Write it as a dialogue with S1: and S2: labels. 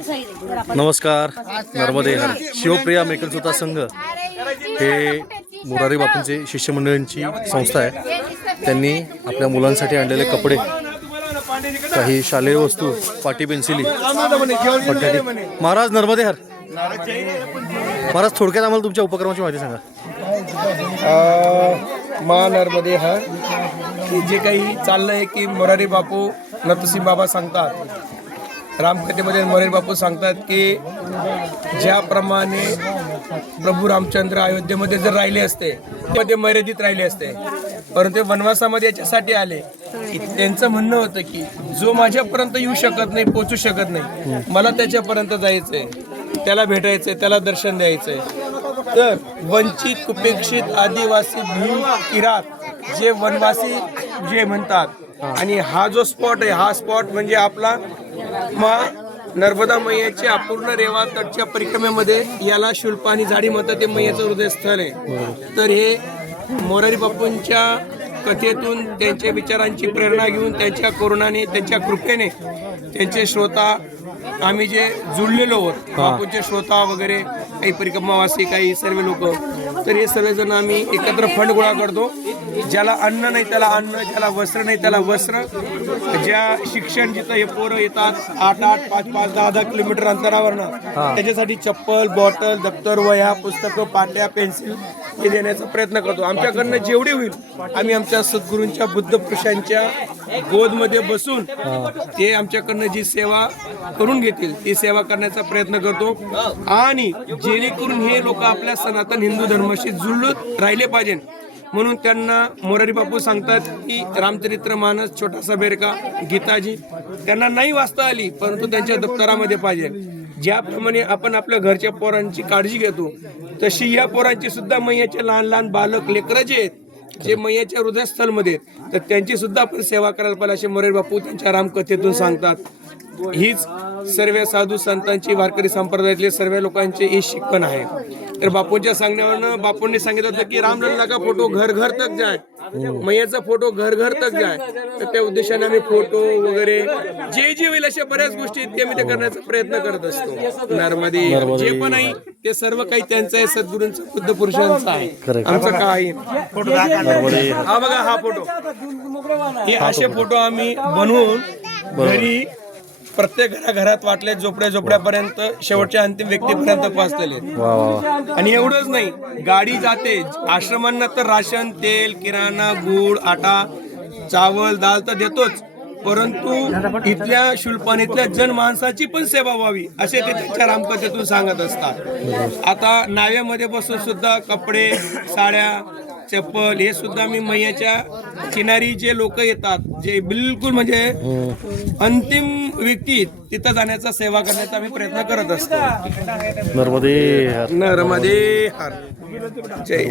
S1: नमस्कार नर्मदे हर. शिवप्रिया मेकलसुता संघ हे मुरारी बापूंचे शिष्यमंडळींची संस्था आहे. त्यांनी आपल्या मुलांसाठी आणलेले कपडे काही शालेय वस्तू पाटी पेन्सिली महाराज नर्मदे हर. महाराज थोडक्यात आम्हाला तुमच्या उपक्रमाची माहिती सांगा.
S2: मा नर्मदे हा जे काही चाललं आहे की मुरारी बापू नतसिंह बाबा सांगतात रामकथेमध्ये मरेल बापू सांगतात की ज्याप्रमाणे प्रभू रामचंद्र अयोध्येमध्ये जर राहिले असते मध्ये मर्यादित राहिले असते. परंतु वनवासामध्ये याच्यासाठी आले. की त्यांचं म्हणणं होतं की जो माझ्यापर्यंत येऊ शकत नाही पोचू शकत नाही मला त्याच्यापर्यंत जायचंय. त्याला भेटायचंय त्याला दर्शन द्यायचंय. तर वंचित उपेक्षित आदिवासी भीम किरात जे वनवासी जे म्हणतात आणि हा जो स्पॉट आहे हा स्पॉट म्हणजे आपला नर्मदा मैयाचे अपूर्ण रेवा तटच्या परिक्रमेमध्ये याला शुल्प आणि झाडी म्हणतात ते मैयाचं हृदयस्थळ आहे. तर हे मोरारी बापूंच्या कथेतून त्यांच्या विचारांची प्रेरणा घेऊन त्यांच्या करुणाने त्यांच्या कृपेने त्यांचे श्रोता आम्ही जे जुळलेलो आहोत बापूंचे श्रोता वगैरे काही परिक्रमावासी काही सर्व लोक तर हे सर्वजण आम्ही एकत्र फंड गोळा करतो. ज्याला अन्न नाही त्याला अन्न ज्याला वस्त्र नाही त्याला वस्त्र. ज्या शिक्षण जिथं हे पोरं येतात आठ आठ पाच पाच दहा दहा किलोमीटर अंतरावरनं त्याच्यासाठी चप्पल बॉटल दप्तर वह्या पुस्तकं पाट्या पेन्सिल हे देण्याचा प्रयत्न करतो. आमच्याकडनं जेवढे होईल आम्ही आमच्या सद्गुरूंच्या बुद्ध पुरुषांच्या गोदमध्ये बसून ते आमच्याकडनं जी सेवा करून घेतील ती सेवा करण्याचा प्रयत्न करतो. आणि जेणेकरून हे लोक आपल्या सनातन हिंदू धर्माशी जुळत राहिले पाहिजे म्हणून त्यांना मोरारी बापू सांगतात की रामचरित्र मानस छोटासा बेरका गीताजी. त्यांना नाही वाचता आली परंतु त्यांच्या दप्तरामध्ये पाहिजे. ज्याप्रमाणे आपण आपल्या घरच्या पोरांची काळजी घेतो तशी या पोरांची सुद्धा मैयाचे लहान लहान बालक लेकरं जे आहेत जे मैयाच्या हृदयस्थलमध्ये तर त्यांची सुद्धा आपण सेवा करायला पाहिजे असे मोरे बापू त्यांच्या रामकथेतून सांगतात. हीच सर्व साधू संतांची वारकरी संप्रदायातले सर्व लोकांची ही शिकवण आहे. तर बापूंच्या सांगण्यावरनं बापूंनी सांगितलं होतं की रामलल्ला का फोटो घर घर तक जाय. मैयाचा फोटो घर घर तक जाय. तर त्या उद्देशाने आम्ही फोटो वगैरे जे जे होईल अशा बऱ्याच गोष्टी आहेत, ते आम्ही ते करण्याचा प्रयत्न करत असतो. नर्मदे जे पण आहे ते सर्व काही त्यांचं आहे सद्गुरूंचं बुद्ध पुरुषांचं आहे. आमचं काही हा बघा हा फोटो. हे असे फोटो आम्ही बनवून घरी प्रत्येक घराघरात वाटले झोपड्या झोपड्यापर्यंत शेवटच्या अंतिम व्यक्तीपर्यंत पोहोचलेले आणि एवढंच नाही गाडी जाते. आश्रमांना तर राशन तेल किराणा गूळ आटा चावल दाल तर देतोच. परंतु इथल्या शुल्पान इथल्या जनमानसाची पण सेवा व्हावी असे ते त्यांच्या रामकथेतून सांगत असतात. आता नाव्यामध्ये बसून सुद्धा कपडे साड्या चप्पल हे सुद्धा मी मैयाच्या किनारी जे लोक येतात जे बिलकुल म्हणजे अंतिम व्यक्ती तिथं जाण्याचा सेवा करण्याचा आम्ही प्रयत्न करत असतो.
S1: नर्मदे
S2: नर्मदे हर.
S1: जय